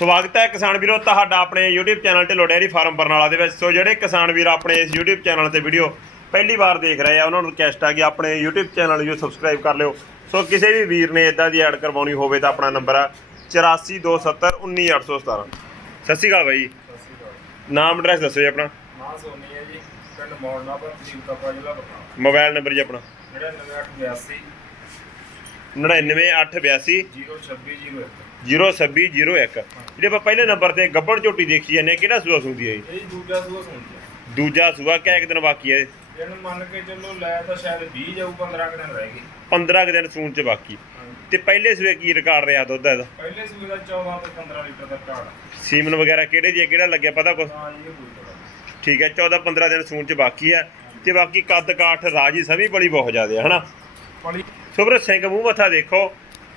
ਸਵਾਗਤ ਹੈ ਕਿਸਾਨ ਵੀਰੋ ਤੁਹਾਡਾ ਆਪਣੇ YouTube channel Dhillon dairy farm Barnala ਦੇ ਵਿੱਚ। ਸੋ ਜਿਹੜੇ ਕਿਸਾਨ ਵੀਰ ਆਪਣੇ ਇਸ YouTube ਚੈਨਲ ਤੇ ਵੀਡੀਓ ਪਹਿਲੀ ਵਾਰ ਦੇਖ ਰਹੇ ਆ ਉਹਨਾਂ ਨੂੰ ਰਿਕਵੈਸਟ ਆ ਕਿ ਆਪਣੇ YouTube ਚੈਨਲ ਨੂੰ ਸਬਸਕ੍ਰਾਈਬ ਕਰ ਲਿਓ। ਸੋ ਕਿਸੇ ਵੀ ਵੀਰ ਨੇ ਇਦਾਂ ਦੀ ਐਡ ਕਰਵਾਉਣੀ ਹੋਵੇ ਤਾਂ ਆਪਣਾ ਨੰਬਰ ਆ 8427191817 ਸਤਿ ਸ਼੍ਰੀ ਅਕਾਲ ਬਾਈ। ਜੀ। ਸਤਿ ਸ਼੍ਰੀ ਅਕਾਲ ਨਾਮ ਐਡਰੈਸ ਦੱਸੋ ਜੀ ਆਪਣਾ। ਮਾਂ ਸੋਨੀ ਹੈ ਜੀ ਪਿੰਡ ਮੌੜਨਾ ਪਰ ਕਪੜਾ ਜ਼ਿਲ੍ਹਾ ਬਰਨਾਲਾ ਮੋਬਾਈਲ ਨੰਬਰ ਜੀ ਆਪਣਾ। 9882 99882 02601 02601 ਜਿਹੜੇ ਆਪਾਂ ਪਹਿਲੇ ਨੰਬਰ ਤੇ ਗੱਬੜ ਝੋਟੀ ਦੇਖੀ ਜਾਂਦੇ ਆ, ਕਿਹੜਾ ਸੂਆ ਸੁੰਦੀ ਹੈ ਜੀ? ਇਹ ਦੂਜਾ ਸੂਆ ਸੁਣਦੇ ਦੂਜਾ ਸੂਆ ਕਿਆ ਇੱਕ ਦਿਨ ਬਾਕੀ ਹੈ? ਇਹਨੂੰ ਮੰਨ ਕੇ ਚੱਲੋ ਲੈ ਤਾਂ ਸ਼ਾਇਦ 20 ਜਾਊ 15 ਕੁ ਦਿਨ ਰਹਿ ਗਏ। 15 ਕੁ ਦਿਨ ਸੂਣ ਚ ਬਾਕੀ। ਤੇ ਪਹਿਲੇ ਸੂਏ ਕੀ ਰਿਕਾਰਡ ਰਿਹਾ ਦੁੱਧ ਦਾ ਪਹਿਲੇ ਸੂਏ ਦਾ 14 ਤੋਂ 15 ਲੀਟਰ ਦਾ ਕਾੜ ਸੀਮਨ ਵਗੈਰਾ ਕਿਹੜੇ ਹੈ, ਕਿਹੜਾ ਲੱਗਿਆ ਪਤਾ ਕੁਛ? ਹਾਂ ਜੀ ਇਹ ਕੋਈ ਪਤਾ। ਠੀਕ ਹੈ 14 15 ਦਿਨ ਸੂਣ ਚ ਬਾਕੀ ਹੈ। ਤੇ ਬਾਕੀ ਕੱਦ ਕਾਠ ਰਾਜੀ ਸਮੀ ਬੜੀ ਬਹੁਤ ਜ਼ਿਆਦਾ ਹੈ ਹਨਾ? ਪਲੀ ਸੁਬਰ ਸਿੰਘ ਮੂੰਹ ਮੱਥਾ ਦੇਖੋ।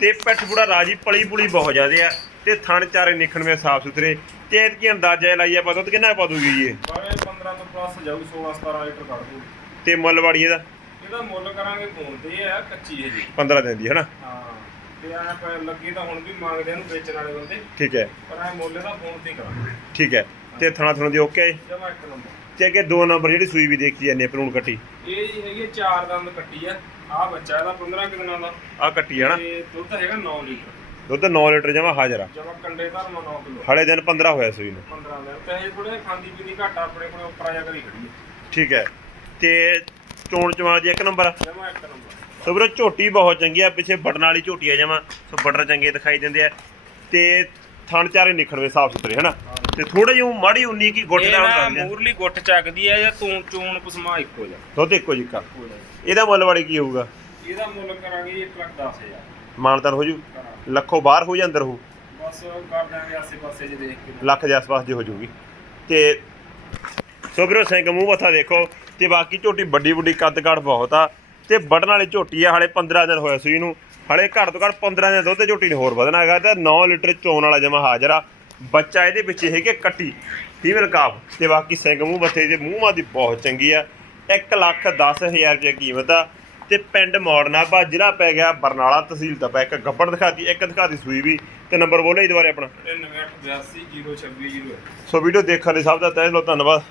ਤੇ ਪਿੱਠ ਪੂੜਾ ਰਾਜੀ ਪਲੀ ਪੁਲੀ ਬਹੁਤ ਜ਼ਿਆਦਾ ਆ। ਤੇ ਥਣ ਚਾਰੇ ਨਿਖਣਵੇਂ ਸਾਫ਼ ਸੁਥਰੇ। ਤੇ ਇਹਦੀ ਅੰਦਾਜ਼ਾ ਲਾਈਏ ਪਤਾ ਕਿੰਨਾ ਪਾ ਦੂਗੀ ਜੀ ਇਹ? ਬਾਰੇ 15 ਤੋਂ ਪਲੱਸ ਜਾਊ 16 17 ਲੀਟਰ ਕੱਢ ਦੂ ਤੇ ਮੁੱਲ ਇਹਦਾ? ਇਹਦਾ ਮੁੱਲ ਕਰਾਂਗੇ ਫੋਨ ਤੇ ਇਹ ਆ ਕੱਚੀ ਹੈ ਜੀ। 15 ਦਿਨ ਦੀ ਹਨਾ? ਹਾਂ ਤੇ ਆ ਲੱਗੇ ਤਾਂ ਹੁਣ ਵੀ ਮੰਗਦੇ ਇਹਨੂੰ ਵੇਚਣ ਵਾਲੇ ਬੰਦੇ। ਠੀਕ ਹੈ। ਪਰ ਇਹ ਮੁੱਲ ਇਹਦਾ ਫੋਨ ਤੇ ਹੀ ਕਰਾਂਗੇ। ਠੀਕ ਹੈ। ਤੇ ਥਣਾ ਥਣਾ ਦੀ ਓਕੇ ਜਮਾ ਇੱਕ ਨੰਬਰ। ਤੇ ਅੱਗੇ ਦੋ ਨੰਬਰ ਜਿਹੜੀ ਸੂਈ ਵੀ ਦੇਖੀ ਜਾਂਦੇ ਭਰੂਣ ਕੱਟੀ। ਇਹ ਜੀ ਹੈਗੀ ਆ ਚਾਰ ਦੰਦ ਕੱਟੀ ਆ। ਆ ਬੱਚਾ ਇਹਦਾ 15 ਕੁ ਦਿਨਾਂ ਦਾ। ਆ ਕੱਟੀ ਹੈ ਨਾ? ਤੇ ਦੁੱਧ ਹੈਗਾ 9 ਲੀਟਰ। ਦੁੱਧ 9 ਲੀਟਰ ਜਮਾ ਹਾਜ਼ਰ ਆ। ਜਮਾ ਕੰਡੇ ਧਰਮ 9 ਕਿਲੋ। ਹਲੇ ਦਿਨ 15 ਹੋਇਆ ਸੂਈ ਨੂੰ। 15 ਦਿਨ। ਤੇ ਇਹ ਥੋੜੇ ਖਾਂਦੀ ਪੀਂਦੀ ਘੱਟ ਆ, ਆਪਣੇ ਕੋਲ ਉੱਪਰ ਆ ਜਾ ਕਰੀ ਖੜੀ ਹੈ ਠੀਕ ਹੈ। ਤੇ ਚੋਣ ਚਵਾਲ ਜੀ ਇੱਕ ਨੰਬਰ ਆ। ਜਮਾ ਇੱਕ ਨੰਬਰ। ਸੋ ਵੀਰੋ ਝੋਟੀ ਬਹੁਤ ਚੰਗੀ ਆ ਪਿੱਛੇ ਬਟਨ ਵਾਲੀ ਝੋਟੀ ਆ ਜਮਾ। ਸੋ ਬਟਰ ਚੰਗੇ ਦਿਖਾਈ ਦਿੰਦੇ ਆ। ਤੇ ਥਣ ਚਾਰੇ ਨਿਖੜਵੇਂ ਸਾਫ਼ ਸੁਥਰੇ ਹਨਾ? ਤੇ ਥੋੜਾ ਜਿਹਾ ਮਾੜੀ ਉਨੀ ਕੀ ਗੁੱਟ ਇਹ ਦਾ ਨਾ ਮੂਰਲੀ ਗੁੱਟ ਚੱਕਦੀ ਆ ਜਾਂ ਤੂੰ ਚੂਣ ਪਸਮਾ ਇੱਕੋ ਜਾ ਦੁੱਧ ਇੱਕੋ ਜਿਹਾ ਇਹਦਾ ਮੁੱਲ ਵਾੜੀ ਕੀ ਹੋਊਗਾ? ਇਹਦਾ ਮੁੱਲ ਕਰਾਂਗੇ 1 ਲੱਖ 10000 ਮਾਨਤਨ ਹੋ ਜੂ? ਲੱਖੋਂ ਬਾਹਰ ਹੋ ਜਾਂ ਅੰਦਰ ਹੋ? ਬਸ ਕਰ ਦਾਂਗੇ ਆਸੇ ਪਾਸੇ ਜੇ ਦੇਖ ਕੇ। ਲੱਖ ਦੇ ਆਸ-ਪਾਸ ਦੀ ਹੋ ਜੂਗੀ। ਤੇ ਸੋ ਵੀਰੋ ਸਿੰਘ ਮੂੰਹ ਮੱਥਾ ਦੇਖੋ। ਤੇ ਬਾਕੀ ਝੋਟੀ ਵੱਡੀ ਵੱਡੀ ਕੱਦ ਕਾਠ ਬਹੁਤ ਆ। ਤੇ ਬਟਨ ਵਾਲੀ ਝੋਟੀ ਆ ਹਲੇ 15 ਦਿਨ ਹੋਇਆ ਸੂਈ ਨੂੰ। ਹਲੇ ਘੱਟ ਤੋਂ ਘੱਟ 15 ਦਿਨ ਦੁੱਧ ਝੋਟੀ ਨੇ ਹੋਰ ਵਧਣਾ ਹੈਗਾ ਤੇ 9 ਲੀਟਰ ਚੋਣ ਵਾਲਾ ਜਮਾ ਹਾਜ਼ਰ ਆ। ਬੱਚਾ ਇਹਦੇ ਪਿੱਛੇ ਹੈਗੇ ਕੱਟੀ ਫੀਮੇਲ ਕਾਫ ਤੇ ਬਾਕੀ ਸਿੰਘ ਮੂੰਹ ਮੱਥੇ ਦੇ ਮੂੰਹ ਮਾਂ ਦੀ ਬਹੁਤ ਚੰਗੀ ਆ। 1 ਲੱਖ 10000 ਰੁਪਏ ਕੀਮਤ ਆ ਤੇ ਪਿੰਡ ਮੌੜਨਾਬਾ ਜ਼ਿਲ੍ਹਾ ਪੈ ਗਿਆ ਬਰਨਾਲਾ ਤਹਿਸੀਲ ਤਾਂ ਪੈ ਇੱਕ ਗੱਬੜ ਦਿਖਾਤੀ ਇੱਕ ਦਿਖਾਤੀ ਸੂਈ ਵੀ ਤੇ ਨੰਬਰ ਬੋਲੇ ਦੁਬਾਰੇ ਆਪਣਾ। 9882 026 ਸੋ ਵੀਡੀਓ ਦੇਖਣ ਲਈ ਸਭ ਦਾ ਤਹਿ ਦਿਲੋਂ ਧੰਨਵਾਦ।